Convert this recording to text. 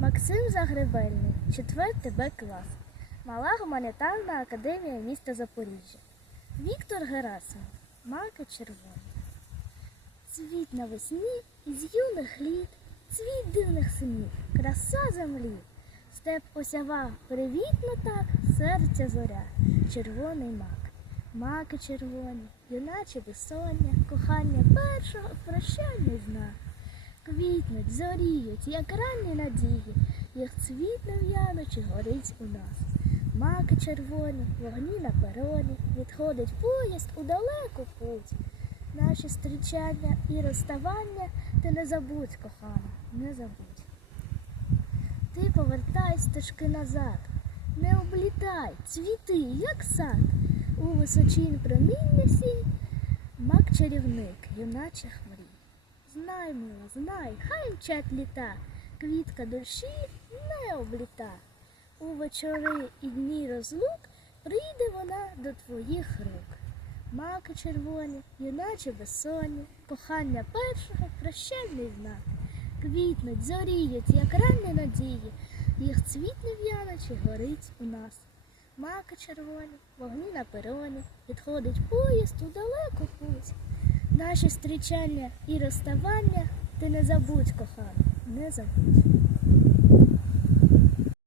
Максим Загребельний, 4 Б клас. Мала гуманітарна академія міста Запоріжжя. Віктор Герасимов, маки червоні. Цвіт навесні із юних літ, цвіт дивних синів, краса землі. Степ осява привітно так, серця зоря, червоний мак. Маки червоні, юначе безсоння, кохання першого прощальний знак. Квітнуть, зоріють, як ранні надії, їх цвіт не в'яночі горить у нас. Маки червоні, вогні на пероні, відходить поїзд у далеку путь. Наші зустрічання і розставання ти не забудь, кохана, не забудь. Ти повертай стежки назад, не облітай, цвіти, як сад, у височінь проміння сій, мак чарівник, юначих мрій. Знай, мила, знай, хай мчать літа, квітка душі не обліта. У вечори і дні розлук прийде вона до твоїх рук. Маки червоні, юначе безсонні, кохання першого прощальний знак. Квітнуть, зоріють, як ранні надії, їх цвіт не в'яночі горить у нас. Маки червоні, вогні на пероні, відходить поїзд у далеку путь. Наші зустрічання і розставання ти не забудь, кохана, не забудь.